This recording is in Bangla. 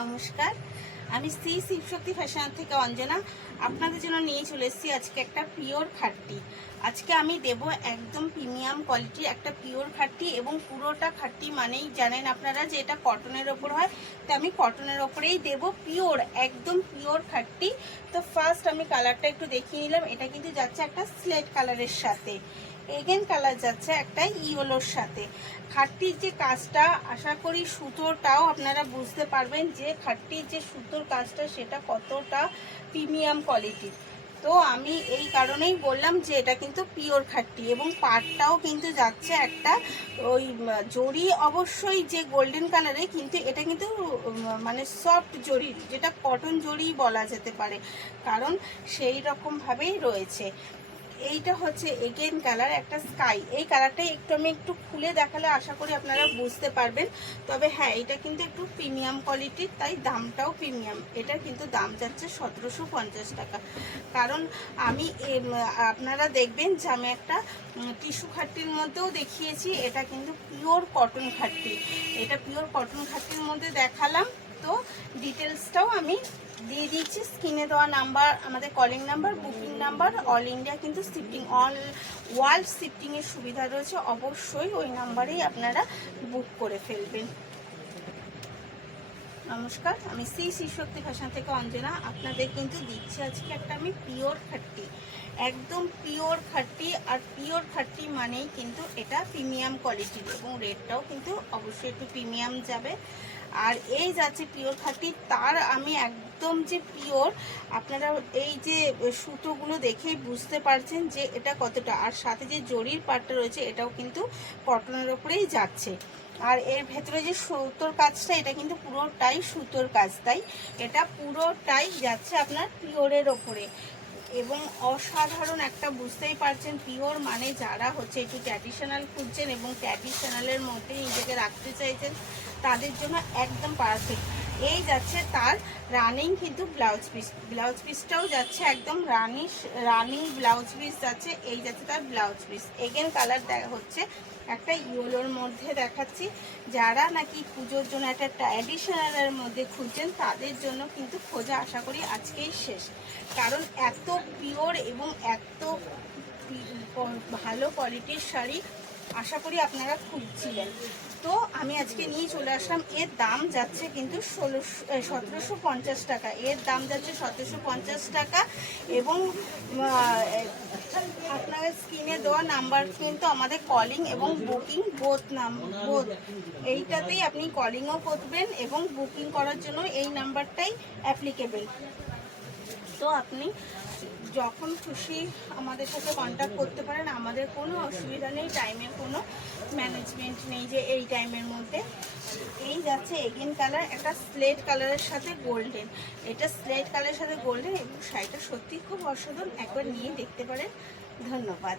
নমস্কার, আমি শ্রী শিবশক্তি ফ্যাশন থেকে অঞ্জনা আপনাদের জন্য নিয়ে চলে এসেছি আজকে একটা পিওর খাট্টি। আজকে আমি দেব একদম প্রিমিয়াম কোয়ালিটির একটা পিওর খাট্টি এবং পুরোটা খাট্টি মানেই জানেন আপনারা যে এটা কটনের ওপর হয়, তো আমি কটনের ওপরেই দেব পিওর, একদম পিওর খাট্টি। তো ফার্স্ট আমি কালারটা একটু দেখিয়ে নিলাম। এটা কিন্তু যাচ্ছে একটা স্লেট কালারের সাথে, এগেন কালার যাচ্ছে একটা ইয়েলোর সাথে। খাট্টির যে কাজটা, আশা করি সুতোটাও আপনারা বুঝতে পারবেন যে খাট্টির যে সুতোর কাজটা সেটা কতটা প্রিমিয়াম কোয়ালিটির। তো আমি এই কারণেই বললাম যে এটা কিন্তু পিওর খাট্টি এবং পাটটাও কিন্তু যাচ্ছে একটা ওই জরি, অবশ্যই যে গোল্ডেন কালারে, কিন্তু এটা কিন্তু মানে সফট জরি, যেটা কটন জরি বলা যেতে পারে, কারণ সেই রকমভাবেই রয়েছে। এইটা হচ্ছে এগেন কালার একটা স্কাই, এই কালারটাই একটু খুলে দেখালে আশা করি আপনারা বুঝতে পারবেন। তবে হ্যাঁ, এটা কিন্তু একটু প্রিমিয়াম কোয়ালিটির, তাই দামটাও প্রিমিয়াম। এটা কিন্তু দাম যাচ্ছে 1750 টাকা। কারণ আমি আপনারা দেখবেন যে আমি একটা টিস্যু খাট্টির মধ্যেও দেখিয়েছি, এটা কিন্তু পিওর কটন খাট্টি। এটা পিওর কটন খাট্টির মধ্যে দেখালাম। তো ডিটেলসটাও আমি দিয়ে দিচ্ছি, স্ক্রিনে দেওয়া নাম্বার আমাদের calling number, booking number, all India কিন্তু শিফটিং, অল ওয়ার্ল্ড শিফটিংয়ের সুবিধা রয়েছে। অবশ্যই ওই নাম্বারেই আপনারা বুক করে ফেলবেন। নমস্কার, আমি শ্রী শিবশক্তি ফ্যাশন থেকে অঞ্জনা আপনাদের কিন্তু দিচ্ছি আজকে একটা আমি পিওর খাট্টি, একদম পিওর খাট্টি। আর পিওর খাট্টি মানেই কিন্তু এটা প্রিমিয়াম কোয়ালিটির এবং রেটটাও কিন্তু অবশ্যই একটু প্রিমিয়াম যাবে। আর এই যাচ্ছে পিওর খাট্টি, তার আমি একদম যে পিওর, আপনারা এই যে সুতোগুলো দেখেই বুঝতে পারছেন যে এটা কতটা। আর সাথে যে জরির পাটটা রয়েছে এটাও কিন্তু কটনের ওপরেই যাচ্ছে। আর এর ভেতরে যে সুতোর কাজটা, এটা কিন্তু পুরোটাই সুতোর কাজ, তাই এটা পুরোটাই যাচ্ছে আপনার পিওরের ওপরে এবং অসাধারণ একটা, বুঝতেই পারছেন পিওর মানে যারা হচ্ছে একটু ট্র্যাডিশনাল খুঁজছেন এবং ট্র্যাডিশনালের মধ্যে নিজেকে রাখতে চাইছেন তাদের জন্য একদম পারফেক্ট। এই যাচ্ছে তার রানিং কিন্তু ব্লাউজ পিস, ব্লাউজ পিসটাও যাচ্ছে একদম রানিং ব্লাউজ পিস যাচ্ছে। এই যাচ্ছে তার ব্লাউজ পিস, এগেন কালার হচ্ছে একটা ইয়েলোর মধ্যে দেখাচ্ছি। যারা নাকি পুজোর জন্য একটা ট্র্যাডিশনালের মধ্যে খুঁজছেন তাদের জন্য কিন্তু খোঁজা আশা করি আজকেই শেষ, কারণ এত পিওর এবং এত ভালো কোয়ালিটির শাড়ি আশা করি আপনারা খুঁজছিলেন। তো আমি আজকে নিয়ে চলে আসলাম। এর দাম যাচ্ছে কিন্তু 1750 টাকা, এর দাম যাচ্ছে 1750 টাকা। এবং আপনার স্ক্রিনে দেওয়া নাম্বার কিন্তু আমাদের কলিং এবং বুকিং বোথ এইটাতেই আপনি কলিংও করবেন এবং বুকিং করার জন্য এই নাম্বারটাই অ্যাপ্লিকেবল। তো আপনি যখন খুশি আমাদের সাথে কন্ট্যাক্ট করতে পারেন, আমাদের কোনো অসুবিধা নেই, টাইমের কোনো ম্যানেজমেন্ট নেই যে এই টাইমের মধ্যে। এই যাচ্ছে এগেন কালার একটা স্লেট কালারের সাথে গোল্ডেন, এটা স্লেট কালারের সাথে গোল্ডেন এবং শাড়িটা সত্যি খুব অসাধারণ, একবার নিয়ে দেখতে পারেন। ধন্যবাদ।